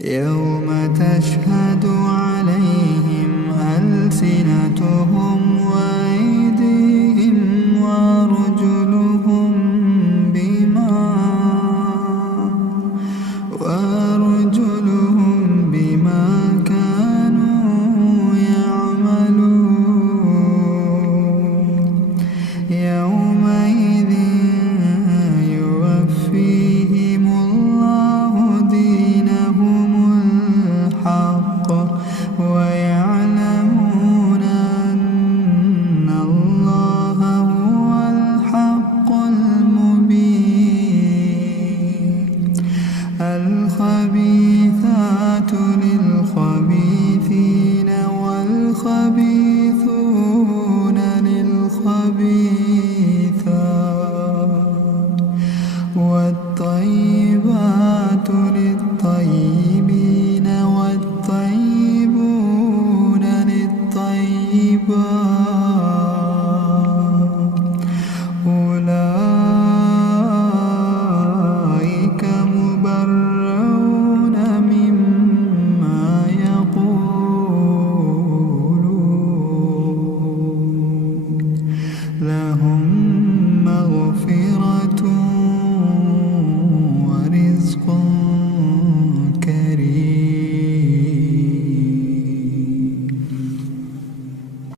يوم تشهد عليهم ألسنتهم وأيديهم وأرجلهم بما كانوا يعملون يومئذ يوفيهم الله دينهم الحق ويعلمون أن الله هو الحق المبين الخبيثات للخبيثين والخبيثون للخبيثات والطيبات للطيبين